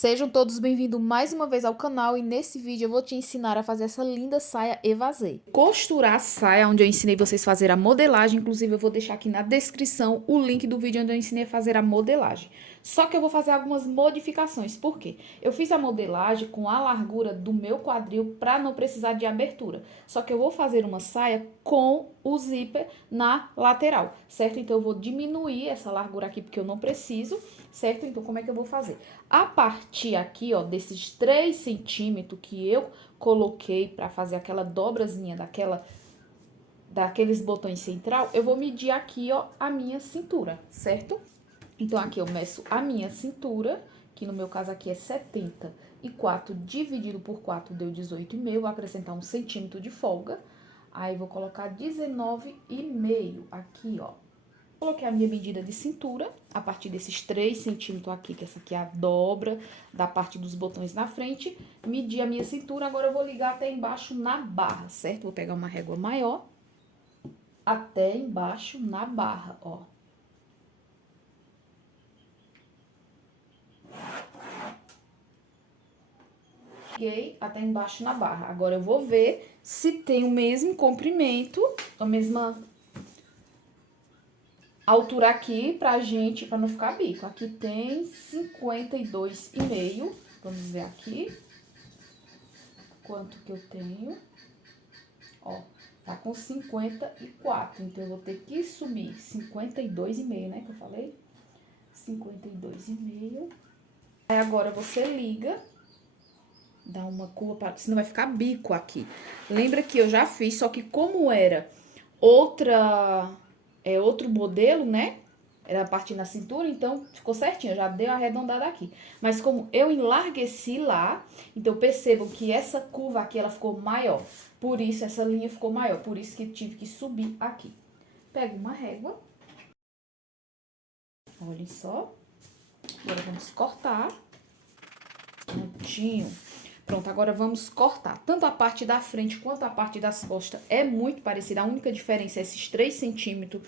Sejam todos bem-vindos mais uma vez ao canal e nesse vídeo eu vou te ensinar a fazer essa linda saia evasê. Costurar a saia, onde eu ensinei vocês a fazer a modelagem, inclusive eu vou deixar aqui na descrição o link do vídeo onde eu ensinei a fazer a modelagem. Só que eu vou fazer algumas modificações, por quê? Eu fiz a modelagem com a largura do meu quadril para não precisar de abertura. Só que eu vou fazer uma saia com o zíper na lateral, certo? Então eu vou diminuir essa largura aqui porque eu não preciso, certo? Então como é que eu vou fazer? A partir aqui, ó, desses 3 centímetros que eu coloquei para fazer aquela dobrazinha daqueles botões central, eu vou medir aqui, ó, a minha cintura, certo? Então, aqui eu meço a minha cintura, que no meu caso aqui é 74 dividido por 4 deu 18,5, vou acrescentar 1 centímetro de folga. Aí, vou colocar 19,5 aqui, ó. Coloquei a minha medida de cintura, a partir desses 3 centímetros aqui, que essa aqui é a dobra da parte dos botões na frente. Medi a minha cintura, agora eu vou ligar até embaixo na barra, certo? Vou pegar uma régua maior, até embaixo na barra, ó. Liguei até embaixo na barra. Agora eu vou ver se tem o mesmo comprimento, a mesma altura aqui pra gente, pra não ficar bico. Aqui tem 52,5. Vamos ver aqui quanto que eu tenho. Ó, tá com 54, então eu vou ter que subir 52,5, né, que eu falei? 52,5. Aí agora você liga, dá uma curva, senão vai ficar bico aqui. Lembra que eu já fiz, só que como era outro modelo, né? Era a parte na cintura, então ficou certinho, já deu arredondada aqui. Mas como eu enlargueci lá, então percebam que essa curva aqui, ela ficou maior. Por isso, essa linha ficou maior, por isso que tive que subir aqui. Pego uma régua. Olhem só. Agora vamos cortar. Prontinho. Pronto, agora vamos cortar. Tanto a parte da frente quanto a parte das costas é muito parecida. A única diferença é esses 3 centímetros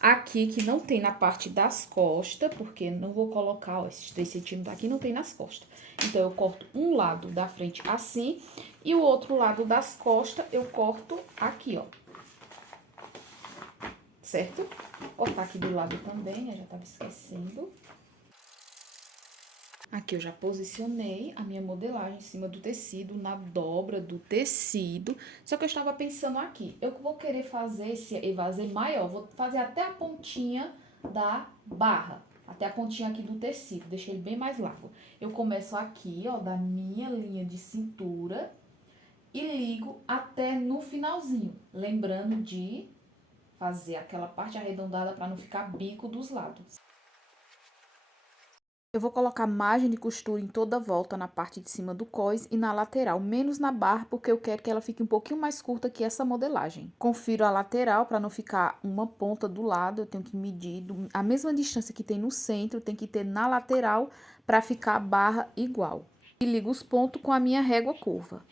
aqui, que não tem na parte das costas, porque não vou colocar, ó, esses 3 centímetros aqui não tem nas costas. Então, eu corto um lado da frente assim, e o outro lado das costas eu corto aqui, ó. Certo? Vou cortar aqui do lado também, eu já tava esquecendo. Aqui eu já posicionei a minha modelagem em cima do tecido, na dobra do tecido. Só que eu estava pensando aqui, eu vou querer fazer esse evasê maior, vou fazer até a pontinha da barra, até a pontinha aqui do tecido, deixei ele bem mais largo. Eu começo aqui, ó, da minha linha de cintura e ligo até no finalzinho, lembrando de fazer aquela parte arredondada para não ficar bico dos lados. Eu vou colocar margem de costura em toda a volta na parte de cima do cós e na lateral, menos na barra, porque eu quero que ela fique um pouquinho mais curta que essa modelagem. Confiro a lateral para não ficar uma ponta do lado, eu tenho que medir a mesma distância que tem no centro, tem que ter na lateral para ficar a barra igual. E ligo os pontos com a minha régua curva.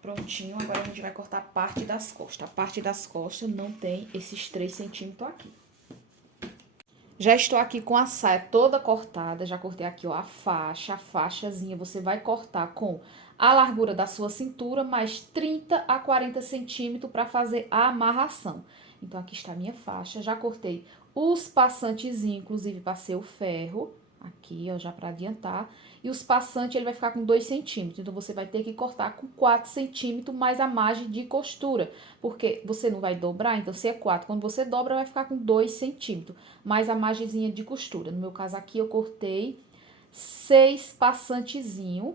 Prontinho, agora a gente vai cortar a parte das costas. A parte das costas não tem esses 3 centímetros aqui. Já estou aqui com a saia toda cortada, já cortei aqui, ó, a faixazinha. Você vai cortar com a largura da sua cintura, mais 30 a 40 centímetros para fazer a amarração. Então, aqui está a minha faixa, já cortei os passantezinhos, inclusive passei o ferro aqui, ó, já para adiantar. E os passantes, ele vai ficar com 2 centímetros, então você vai ter que cortar com 4 centímetros mais a margem de costura, porque você não vai dobrar, então se é 4, quando você dobra vai ficar com 2 centímetros, mais a margenzinha de costura. No meu caso aqui eu cortei 6 passantezinhos,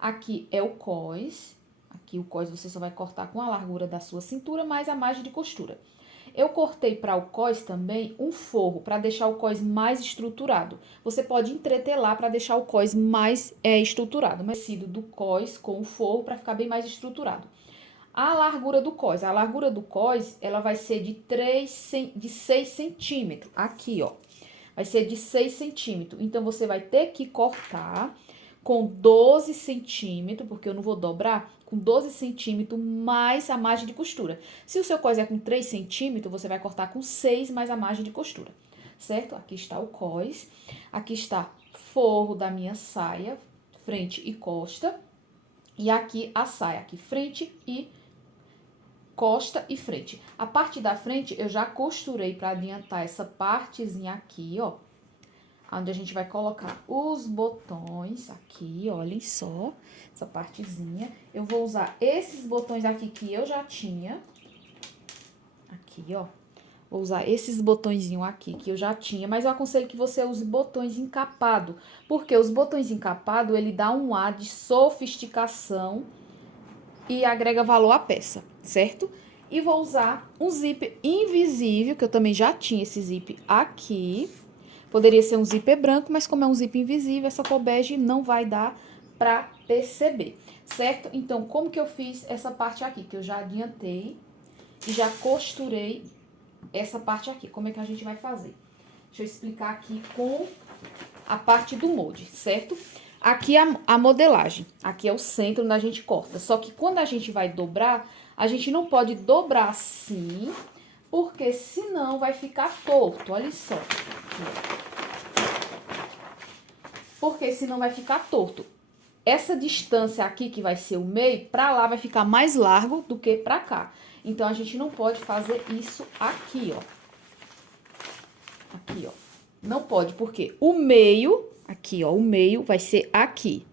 aqui é o cós, aqui o cós você só vai cortar com a largura da sua cintura, mais a margem de costura. Eu cortei para o cós também um forro, para deixar o cós mais estruturado. Você pode entretelar para deixar o cós mais estruturado, mas tecido do cós com o forro para ficar bem mais estruturado. A largura do cós, ela vai ser de 6 centímetros, aqui, ó. Vai ser de 6 centímetros, então você vai ter que cortar com 12 centímetros, porque eu não vou dobrar, com 12 centímetros mais a margem de costura. Se o seu cós é com 3 centímetros, você vai cortar com 6 mais a margem de costura, certo? Aqui está o cós, aqui está forro da minha saia, frente e costa, e aqui a saia, aqui frente e costa e frente. A parte da frente eu já costurei para adiantar essa partezinha aqui, ó, onde a gente vai colocar os botões aqui, olhem só, essa partezinha. Eu vou usar esses botões aqui que eu já tinha, aqui, ó. Vou usar esses botõezinhos aqui que eu já tinha, mas eu aconselho que você use botões encapados, porque os botões encapados, ele dá um ar de sofisticação e agrega valor à peça, certo? E vou usar um zíper invisível, que eu também já tinha esse zíper aqui. Poderia ser um zíper branco, mas como é um zíper invisível, essa cor bege não vai dar pra perceber, certo? Então, como que eu fiz essa parte aqui? Que eu já adiantei e já costurei essa parte aqui. Como é que a gente vai fazer? Deixa eu explicar aqui com a parte do molde, certo? Aqui a modelagem, aqui é o centro onde a gente corta. Só que quando a gente vai dobrar, a gente não pode dobrar assim, porque senão vai ficar torto, olha só. Porque senão vai ficar torto. Essa distância aqui, que vai ser o meio, pra lá vai ficar mais largo do que pra cá. Então, a gente não pode fazer isso aqui, ó. Aqui, ó. Não pode, porque o meio, aqui, ó, o meio vai ser aqui.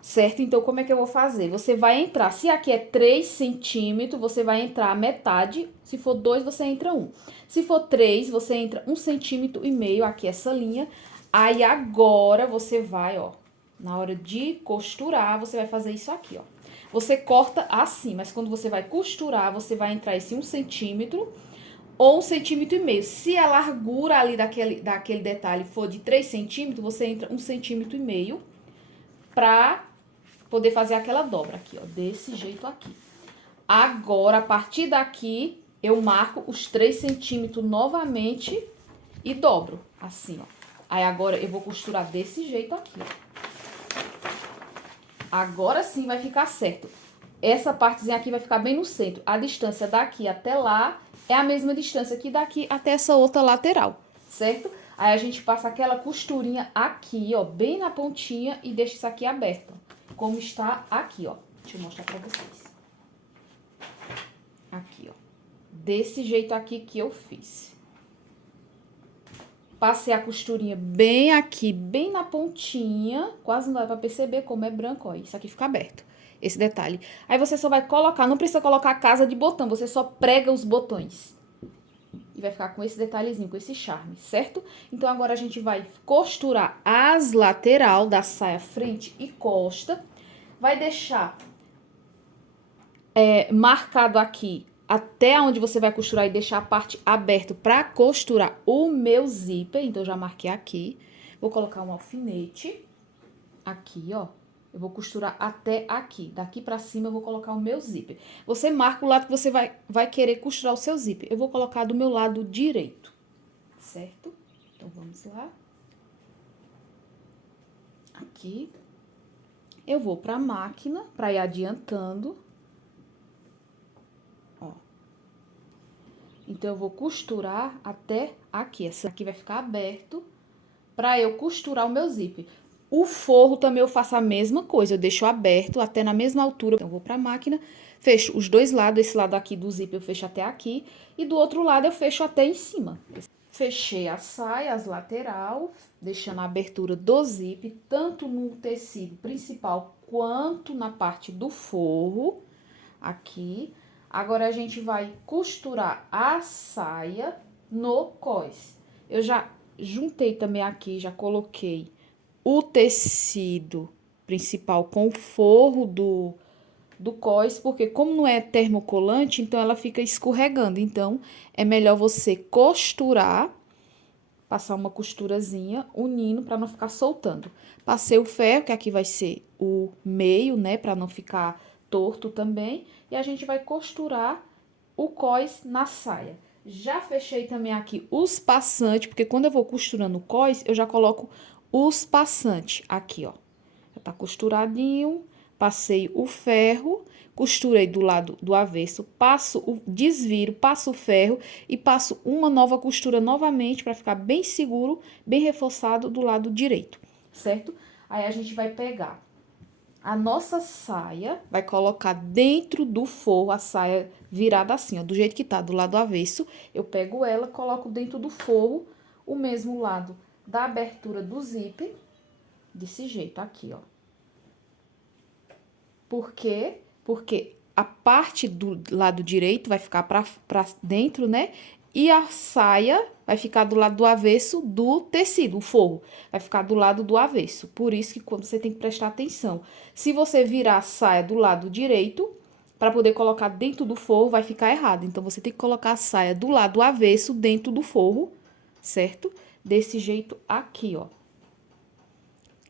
Certo? Então, como é que eu vou fazer? Você vai entrar, se aqui é 3 centímetros, você vai entrar a metade. Se for 2, você entra 1. Se for 3, você entra 1,5 centímetro, aqui essa linha. Aí, agora, você vai, ó, na hora de costurar, você vai fazer isso aqui, ó. Você corta assim, mas quando você vai costurar, você vai entrar esse 1 centímetro ou 1,5 centímetros. Se a largura ali daquele detalhe for de 3 centímetros, você entra 1,5 centímetros pra poder fazer aquela dobra aqui, ó, desse jeito aqui. Agora, a partir daqui, eu marco os 3 centímetros novamente e dobro, assim, ó. Aí, agora, eu vou costurar desse jeito aqui, ó. Agora sim vai ficar certo. Essa partezinha aqui vai ficar bem no centro. A distância daqui até lá é a mesma distância que daqui até essa outra lateral, certo? Aí a gente passa aquela costurinha aqui, ó, bem na pontinha e deixa isso aqui aberto, ó, como está aqui, ó. Deixa eu mostrar pra vocês. Aqui, ó. Desse jeito aqui que eu fiz. Passei a costurinha bem aqui, bem na pontinha. Quase não dá pra perceber como é branco, ó. Isso aqui fica aberto, esse detalhe. Aí você só vai colocar, não precisa colocar a casa de botão, você só prega os botões. E vai ficar com esse detalhezinho, com esse charme, certo? Então, agora a gente vai costurar as lateral da saia frente e costa. Vai deixar marcado aqui até onde você vai costurar e deixar a parte aberta para costurar o meu zíper. Então, eu já marquei aqui. Vou colocar um alfinete aqui, ó. Eu vou costurar até aqui. Daqui pra cima eu vou colocar o meu zíper. Você marca o lado que você vai querer costurar o seu zíper. Eu vou colocar do meu lado direito, certo? Então, vamos lá. Aqui. Eu vou pra máquina, pra ir adiantando. Ó. Então, eu vou costurar até aqui. Essa aqui vai ficar aberto pra eu costurar o meu zíper. O forro também eu faço a mesma coisa, eu deixo aberto até na mesma altura. Então, eu vou pra máquina, fecho os dois lados, esse lado aqui do zíper eu fecho até aqui, e do outro lado eu fecho até em cima. Fechei a saia, as lateral, deixando a abertura do zíper, tanto no tecido principal quanto na parte do forro, aqui. Agora, a gente vai costurar a saia no cós. Eu já juntei também aqui, já coloquei o tecido principal com o forro do cós, porque como não é termocolante, então ela fica escorregando. Então, é melhor você costurar, passar uma costurazinha, unindo para não ficar soltando. Passei o ferro, que aqui vai ser o meio, né, para não ficar torto também. E a gente vai costurar o cós na saia. Já fechei também aqui os passantes, porque quando eu vou costurando o cós, eu já coloco os passantes aqui, ó. Já tá costuradinho. Passei o ferro, costurei do lado do avesso, desviro, passo o ferro e passo uma nova costura novamente para ficar bem seguro, bem reforçado do lado direito, certo? Aí a gente vai pegar a nossa saia, vai colocar dentro do forro, a saia virada assim, ó, do jeito que tá, do lado avesso. Eu pego ela, coloco dentro do forro, o mesmo lado da abertura do zíper, desse jeito, aqui, ó. Por quê? Porque a parte do lado direito vai ficar pra dentro, né? E a saia vai ficar do lado do avesso do tecido, o forro. Vai ficar do lado do avesso. Por isso que quando você tem que prestar atenção. Se você virar a saia do lado direito, para poder colocar dentro do forro, vai ficar errado. Então, você tem que colocar a saia do lado avesso dentro do forro, certo? Desse jeito aqui, ó.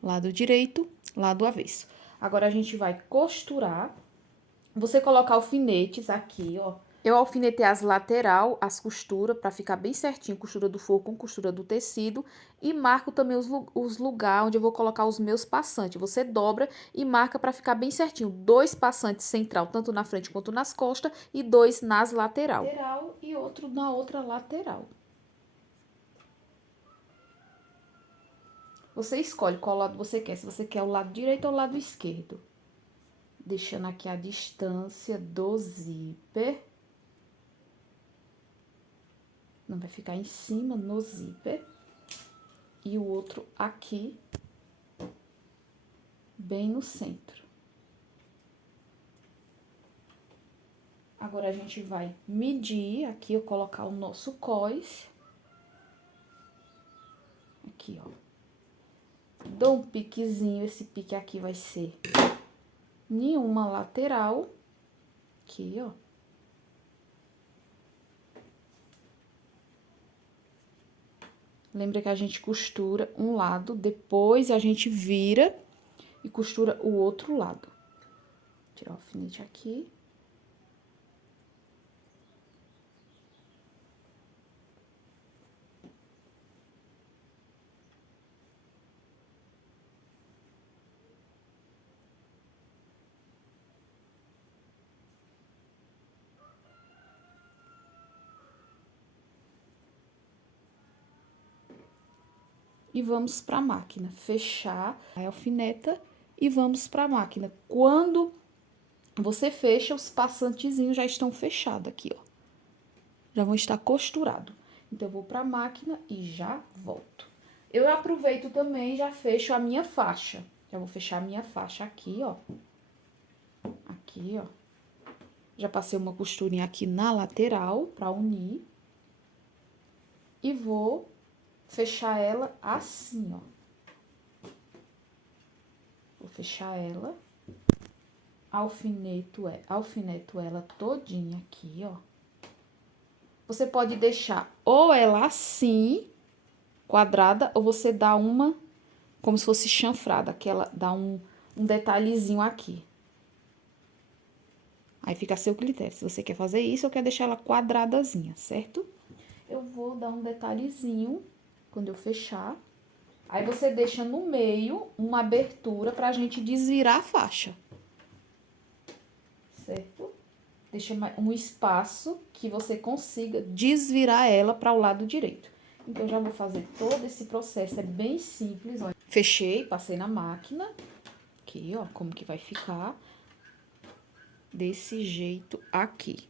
Lado direito, lado avesso. Agora, a gente vai costurar. Você coloca alfinetes aqui, ó. Eu alfinetei as lateral, as costuras, para ficar bem certinho, costura do forro com costura do tecido. E marco também os lugares onde eu vou colocar os meus passantes. Você dobra e marca para ficar bem certinho. 2 passantes central, tanto na frente quanto nas costas, e 2 nas lateral. Lateral e outro na outra lateral. Você escolhe qual lado você quer, se você quer o lado direito ou o lado esquerdo. Deixando aqui a distância do zíper. Não vai ficar em cima no zíper. E o outro aqui, bem no centro. Agora, a gente vai medir, aqui eu colocar o nosso cós. Aqui, ó. Dou um piquezinho, esse pique aqui vai ser em uma lateral. Aqui, ó. Lembra que a gente costura um lado, depois a gente vira e costura o outro lado. Tirar o alfinete aqui. E vamos para a máquina, fechar a alfineta e vamos para a máquina. Quando você fecha, os passantezinhos já estão fechados aqui, ó. Já vão estar costurados. Então, eu vou para a máquina e já volto. Eu aproveito também e já fecho a minha faixa. Já vou fechar a minha faixa aqui, ó. Aqui, ó. Já passei uma costurinha aqui na lateral para unir. E vou fechar ela assim, ó. Vou fechar ela. Alfineto ela todinha aqui, ó. Você pode deixar ou ela assim, quadrada, ou você dá uma como se fosse chanfrada, aquela dá um detalhezinho aqui. Aí fica a seu critério, se você quer fazer isso ou quer deixar ela quadradazinha, certo? Eu vou dar um detalhezinho quando eu fechar. Aí, você deixa no meio uma abertura pra gente desvirar a faixa. Certo? Deixa um espaço que você consiga desvirar ela para o lado direito. Então, eu já vou fazer todo esse processo, é bem simples, ó. Fechei, passei na máquina. Aqui, ó, como que vai ficar. Desse jeito aqui.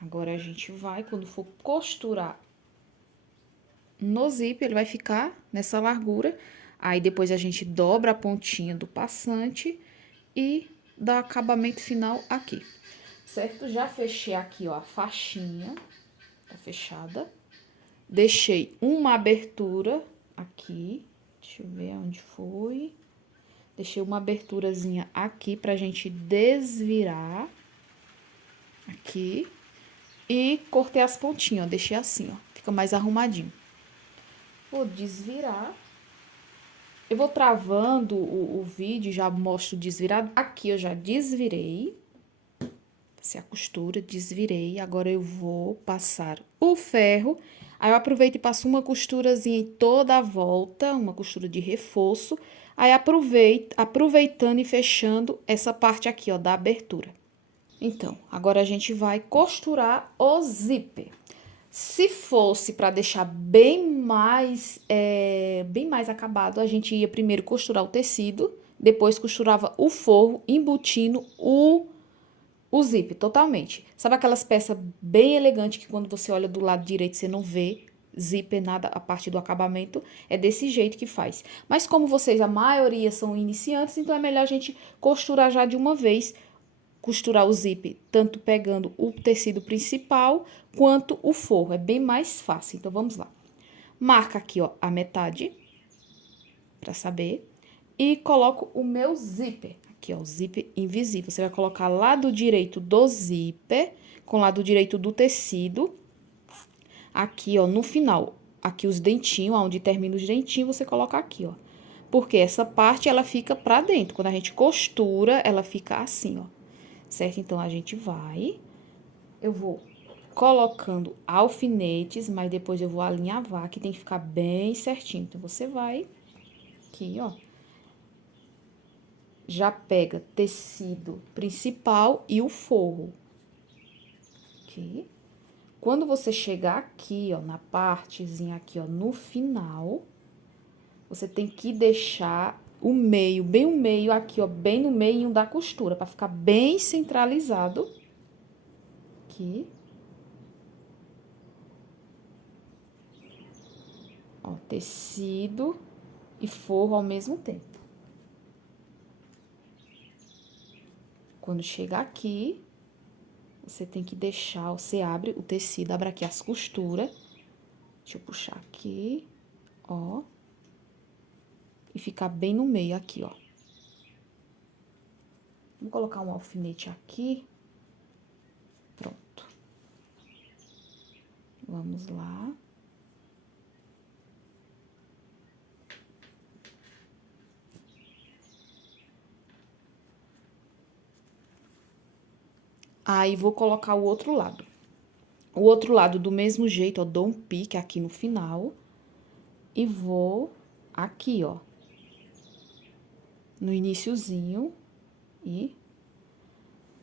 Agora, a gente vai, quando for costurar no zíper, ele vai ficar nessa largura. Aí, depois a gente dobra a pontinha do passante e dá acabamento final aqui, certo? Já fechei aqui, ó, a faixinha, tá fechada. Deixei uma abertura aqui, deixa eu ver onde foi. Deixei uma aberturazinha aqui pra gente desvirar aqui. E cortei as pontinhas, ó, deixei assim, ó, fica mais arrumadinho. Vou desvirar. Eu vou travando o vídeo, já mostro desvirado. Aqui eu já desvirei. Passei a costura, desvirei. Agora eu vou passar o ferro Aí eu aproveito e passo uma costurazinha em toda a volta, uma costura de reforço. Aí aproveitando e fechando essa parte aqui, ó, da abertura. Então, agora a gente vai costurar o zíper. Se fosse para deixar bem mais acabado, a gente ia primeiro costurar o tecido, depois costurava o forro, embutindo o zíper totalmente. Sabe aquelas peças bem elegantes que quando você olha do lado direito você não vê zíper, nada, a parte do acabamento? É desse jeito que faz. Mas como vocês, a maioria são iniciantes, então é melhor a gente costurar já de uma vez, costurar o zíper, tanto pegando o tecido principal quanto o forro. É bem mais fácil. Então, vamos lá. Marca aqui, ó, a metade, pra saber. E coloco o meu zíper. Aqui, ó, o zíper invisível. Você vai colocar lado direito do zíper com lado direito do tecido. Aqui, ó, no final, aqui os dentinhos, onde termina os dentinhos, você coloca aqui, ó. Porque essa parte, ela fica pra dentro. Quando a gente costura, ela fica assim, ó. Certo? Então, a gente vai... Eu vou colocando alfinetes, mas depois eu vou alinhavar, que tem que ficar bem certinho. Então, você vai aqui, ó. Já pega tecido principal e o forro. Aqui. Quando você chegar aqui, ó, na partezinha aqui, ó, no final, você tem que deixar o meio, bem o meio aqui, ó, bem no meio da costura, pra ficar bem centralizado. Aqui. Ó, tecido e forro ao mesmo tempo. Quando chegar aqui, você tem que deixar, você abre o tecido, abre aqui as costuras. Deixa eu puxar aqui, ó. E ficar bem no meio aqui, ó. Vou colocar um alfinete aqui. Pronto. Vamos lá. Aí, vou colocar o outro lado. O outro lado, do mesmo jeito, ó, dou um pique aqui no final. E vou aqui, ó. No iniciozinho. E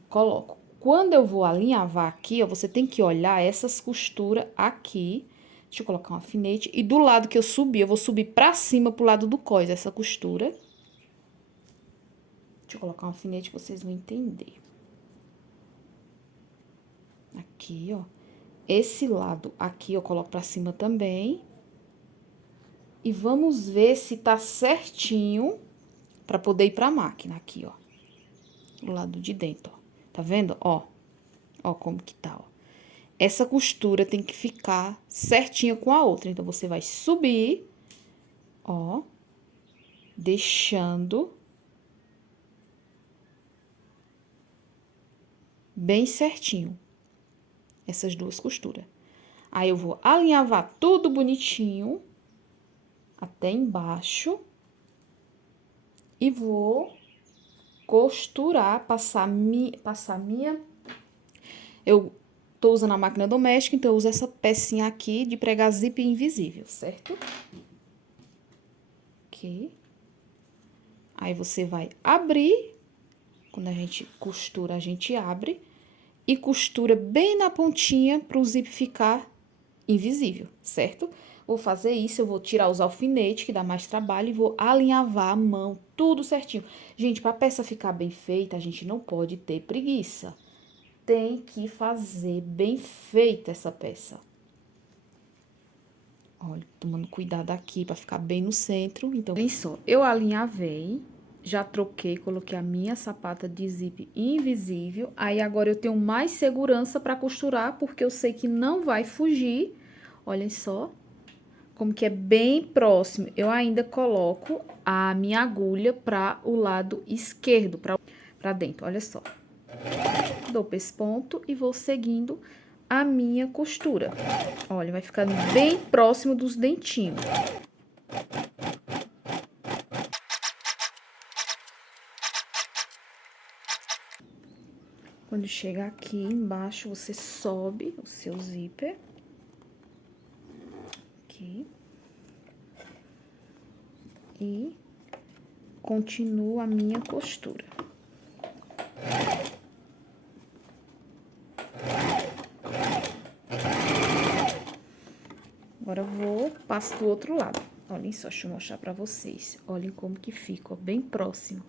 coloco. Quando eu vou alinhavar aqui, ó, você tem que olhar essas costuras aqui. Deixa eu colocar um alfinete. E do lado que eu subi, eu vou subir pra cima, pro lado do cós, essa costura. Deixa eu colocar um alfinete que vocês vão entender. Aqui, ó. Esse lado aqui eu coloco pra cima também. E vamos ver se tá certinho pra poder ir pra máquina. Aqui, ó. Do lado de dentro, ó. Tá vendo? Ó. Ó como que tá, ó. Essa costura tem que ficar certinha com a outra. Então, você vai subir, ó. Deixando bem certinho essas duas costuras. Aí, eu vou alinhavar tudo bonitinho até embaixo e vou costurar, passar minha... Eu tô usando a máquina doméstica, então eu uso essa pecinha aqui de pregar zíper invisível, certo? Aqui. Aí, você vai abrir, quando a gente costura, a gente abre e costura bem na pontinha para o zíper ficar invisível, certo? Vou fazer isso, eu vou tirar os alfinetes, que dá mais trabalho, e vou alinhavar a mão, tudo certinho. Gente, para a peça ficar bem feita, a gente não pode ter preguiça. Tem que fazer bem feita essa peça. Olha, tomando cuidado aqui para ficar bem no centro. Então, olhem só, eu alinhavei, já troquei, coloquei a minha sapata de zíper invisível. Aí, agora eu tenho mais segurança para costurar, porque eu sei que não vai fugir. Olhem só como que é bem próximo. Eu ainda coloco a minha agulha para o lado esquerdo, para dentro, olha só. Dou pesponto e vou seguindo a minha costura. Olha, vai ficando bem próximo dos dentinhos. Quando chega aqui embaixo, você sobe o seu zíper. aqui. E continuo a minha costura. Agora eu passo do outro lado. Olhem só, deixa eu mostrar pra vocês. Olhem como que fica, ó, bem próximo.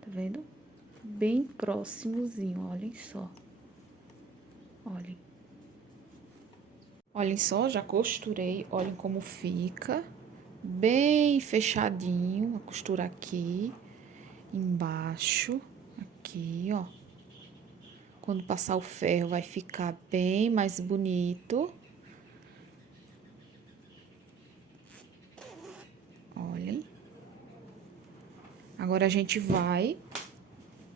Tá vendo? Bem próximozinho, olhem só. Olhem. Olhem só, já costurei, olhem como fica. Bem fechadinho, a costura aqui, embaixo, aqui, ó. Quando passar o ferro vai ficar bem mais bonito. Olhem. Agora, a gente vai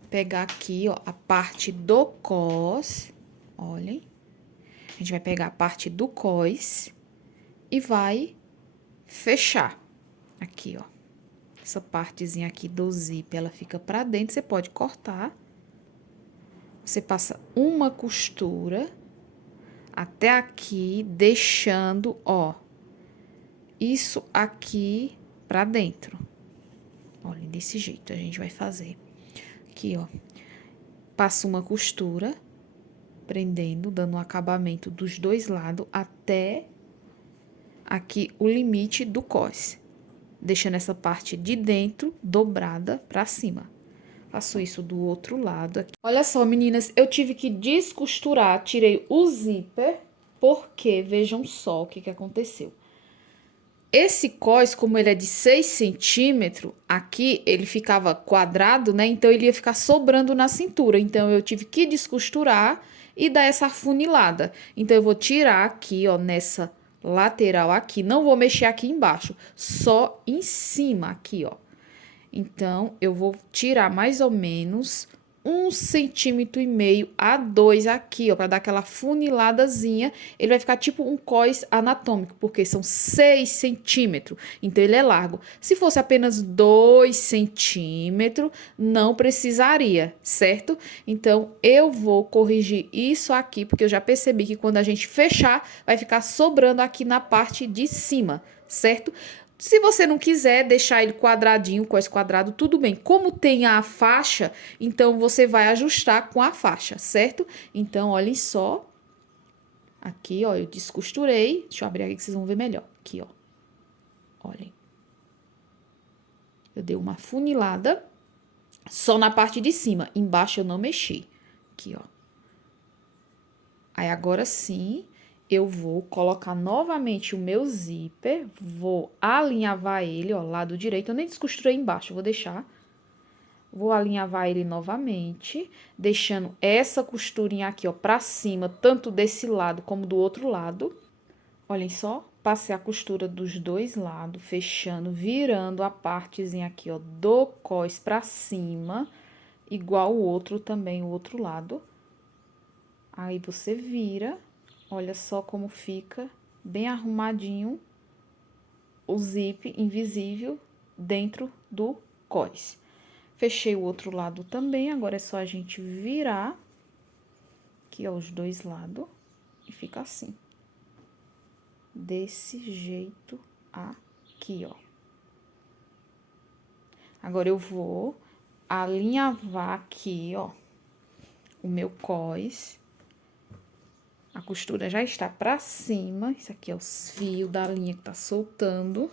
pegar aqui, ó, a parte do cós, olhem. A gente vai pegar a parte do cós e vai fechar aqui, ó. Essa partezinha aqui do zíper, ela fica pra dentro, você pode cortar. Você passa uma costura até aqui, deixando, ó, isso aqui pra dentro. Olha, desse jeito a gente vai fazer. Aqui, ó. Passa uma costura, prendendo, dando um acabamento dos dois lados até aqui o limite do cós. Deixando essa parte de dentro dobrada pra cima. Faço isso do outro lado aqui. Olha só, meninas, eu tive que descosturar, tirei o zíper, porque vejam só o que aconteceu. Esse cós, como ele é de 6 centímetros, aqui ele ficava quadrado, né? Então, ele ia ficar sobrando na cintura. Então, eu tive que descosturar e dar essa afunilada. Então, eu vou tirar aqui, ó, nessa lateral aqui. Não vou mexer aqui embaixo, só em cima aqui, ó. Então, eu vou tirar mais ou menos 1,5 centímetros a 2 aqui, ó, pra dar aquela funiladazinha. Ele vai ficar tipo um cós anatômico, porque são 6 centímetros, então ele é largo. Se fosse apenas 2 centímetros, não precisaria, certo? Então, eu vou corrigir isso aqui, porque eu já percebi que quando a gente fechar, vai ficar sobrando aqui na parte de cima, certo? Se você não quiser deixar ele quadradinho, com esse quadrado, tudo bem. Como tem a faixa, então você vai ajustar com a faixa, certo? Então, olhem só. Aqui, ó, eu descosturei. Deixa eu abrir aqui que vocês vão ver melhor. Aqui, ó. Olhem. Eu dei uma funilada só na parte de cima. Embaixo eu não mexi. Aqui, ó. Aí, agora sim, eu vou colocar novamente o meu zíper, vou alinhavar ele, ó, lado direito. Eu nem descosturei embaixo, vou deixar. Vou alinhavar ele novamente, deixando essa costurinha aqui, ó, pra cima, tanto desse lado como do outro lado. Olhem só, passei a costura dos dois lados, fechando, virando a partezinha aqui, ó, do cós pra cima, igual o outro também, o outro lado. Aí, você vira, olha só como fica bem arrumadinho o zíper invisível dentro do cós. Fechei o outro lado também, agora é só a gente virar aqui, ó, os dois lados e fica assim. Desse jeito aqui, ó. Agora, eu vou alinhavar aqui, ó, o meu cós. A costura já está pra cima. Isso aqui é os fios da linha que tá soltando.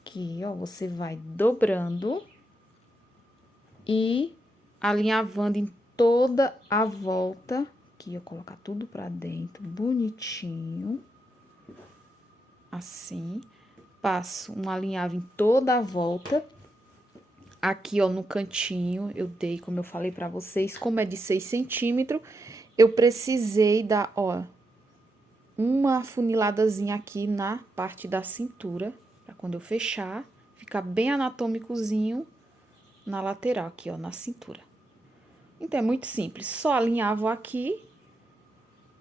Aqui, ó, você vai dobrando e alinhavando em toda a volta. Aqui, eu colocar tudo pra dentro, bonitinho. Assim. Passo um alinhavo em toda a volta. Aqui, ó, no cantinho, eu dei, como eu falei pra vocês, como é de 6 centímetros, eu precisei dar, ó, uma afuniladazinha aqui na parte da cintura, pra quando eu fechar, ficar bem anatômicozinho na lateral, aqui, ó, na cintura. Então, é muito simples, só alinhavo aqui,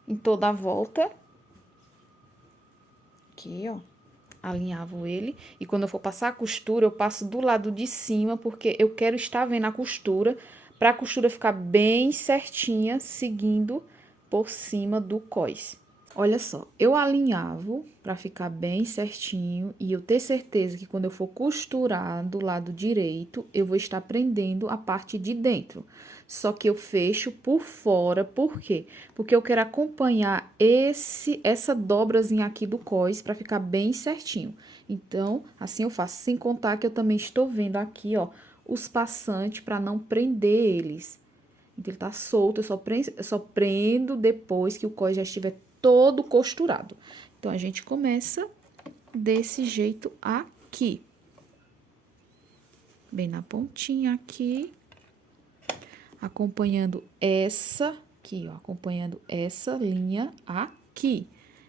em toda a volta. Aqui, ó. Alinhavo ele, e quando eu for passar a costura, eu passo do lado de cima, porque eu quero estar vendo a costura, pra costura ficar bem certinha, seguindo por cima do cós. Olha só, eu alinhavo para ficar bem certinho e eu ter certeza que quando eu for costurar do lado direito, eu vou estar prendendo a parte de dentro. Só que eu fecho por fora, por quê? Porque eu quero acompanhar essa dobrazinha aqui do cós para ficar bem certinho. Então, assim eu faço, sem contar que eu também estou vendo aqui, ó, os passantes para não prender eles. Então, ele tá solto, eu só prendo depois que o cós já estiver todo costurado. Então, a gente começa desse jeito aqui. Bem na pontinha aqui. Acompanhando essa aqui, ó. Acompanhando essa linha aqui.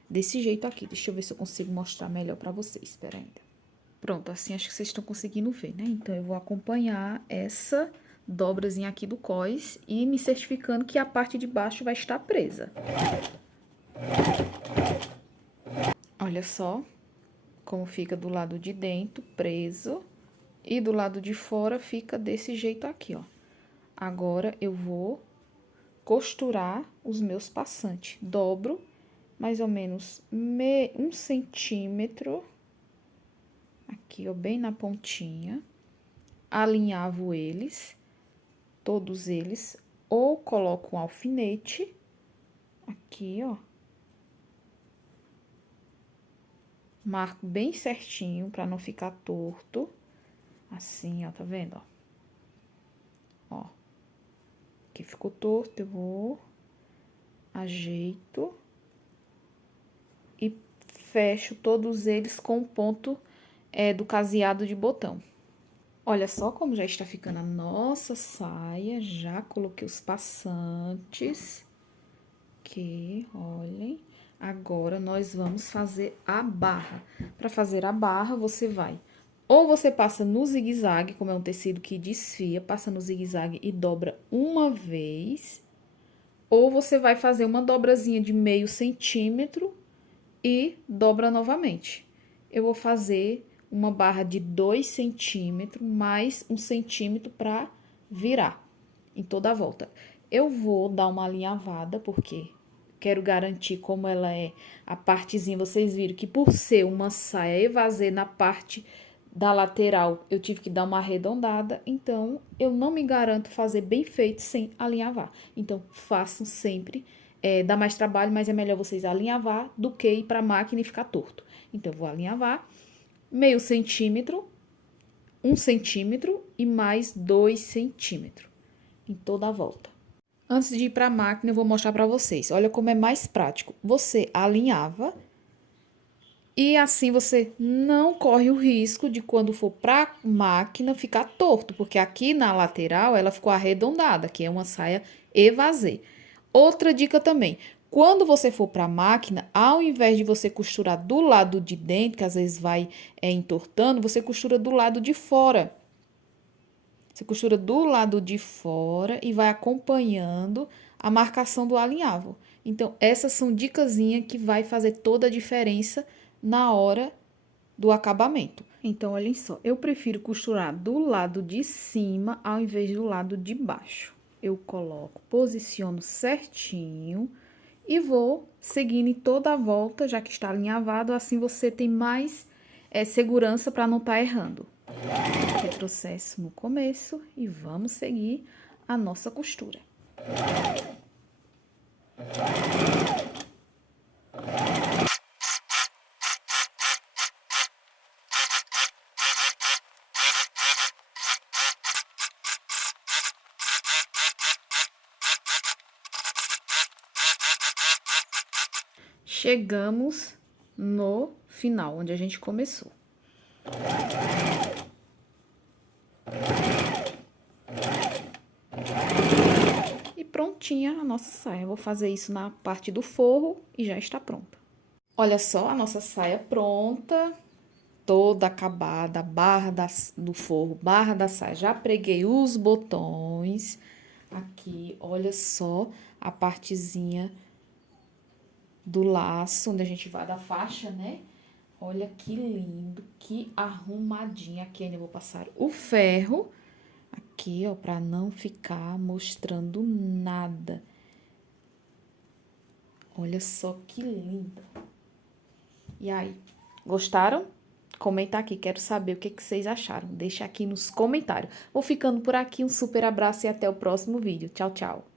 Desse jeito aqui. Deixa eu ver se eu consigo mostrar melhor pra vocês. Espera ainda. Pronto, assim acho que vocês estão conseguindo ver, né? Então, eu vou acompanhar essa dobrazinha aqui do cós e me certificando que a parte de baixo vai estar presa. Olha só como fica do lado de dentro, preso, e do lado de fora fica desse jeito aqui, ó. Agora, eu vou costurar os meus passantes. Dobro mais ou menos 1 centímetro, aqui, ó, bem na pontinha. Alinhavo eles, todos eles, ou coloco um alfinete, aqui, ó. Marco bem certinho para não ficar torto. Assim, ó, tá vendo, ó? Ó. Aqui ficou torto, eu vou, ajeito e fecho todos eles com o ponto do caseado de botão. Olha só como já está ficando a nossa saia, já coloquei os passantes, aqui, olhem. Agora, nós vamos fazer a barra. Para fazer a barra, você vai... Ou você passa no zigue-zague, como é um tecido que desfia, passa no zigue-zague e dobra uma vez. Ou você vai fazer uma dobrazinha de meio centímetro e dobra novamente. Eu vou fazer uma barra de 2 centímetros, mais 1 centímetro para virar em toda a volta. Eu vou dar uma alinhavada, porque quero garantir como ela é a partezinha. Vocês viram que por ser uma saia evasê na parte da lateral, eu tive que dar uma arredondada, então eu não me garanto fazer bem feito sem alinhavar. Então, façam sempre, dá mais trabalho, mas é melhor vocês alinhavar do que ir para a máquina e ficar torto. Então, eu vou alinhavar meio centímetro, 1 centímetro e mais 2 centímetros em toda a volta. Antes de ir para a máquina, eu vou mostrar para vocês. Olha como é mais prático. Você alinhava e assim você não corre o risco de quando for para a máquina ficar torto, porque aqui na lateral ela ficou arredondada, que é uma saia evasê. Outra dica também, quando você for para a máquina, ao invés de você costurar do lado de dentro, que às vezes vai entortando, você costura do lado de fora. Você costura do lado de fora e vai acompanhando a marcação do alinhavo. Então, essas são dicasinhas que vai fazer toda a diferença na hora do acabamento. Então, olhem só, eu prefiro costurar do lado de cima ao invés do lado de baixo. Eu coloco, posiciono certinho e vou seguindo em toda a volta, já que está alinhavado, assim você tem mais segurança para não estar errando. Retrocesso no começo e vamos seguir a nossa costura. Chegamos no final, onde a gente começou. E prontinha a nossa saia. Eu vou fazer isso na parte do forro e já está pronta. Olha só a nossa saia pronta, toda acabada, barra do forro, barra da saia. Já preguei os botões aqui, olha só a partezinha do laço, onde a gente vai dar faixa, né? Olha que lindo, que arrumadinha. Aqui ainda eu vou passar o ferro, aqui, ó, pra não ficar mostrando nada. Olha só que linda. E aí, gostaram? Comenta aqui, quero saber o que vocês acharam. Deixa aqui nos comentários. Vou ficando por aqui, um super abraço e até o próximo vídeo. Tchau, tchau.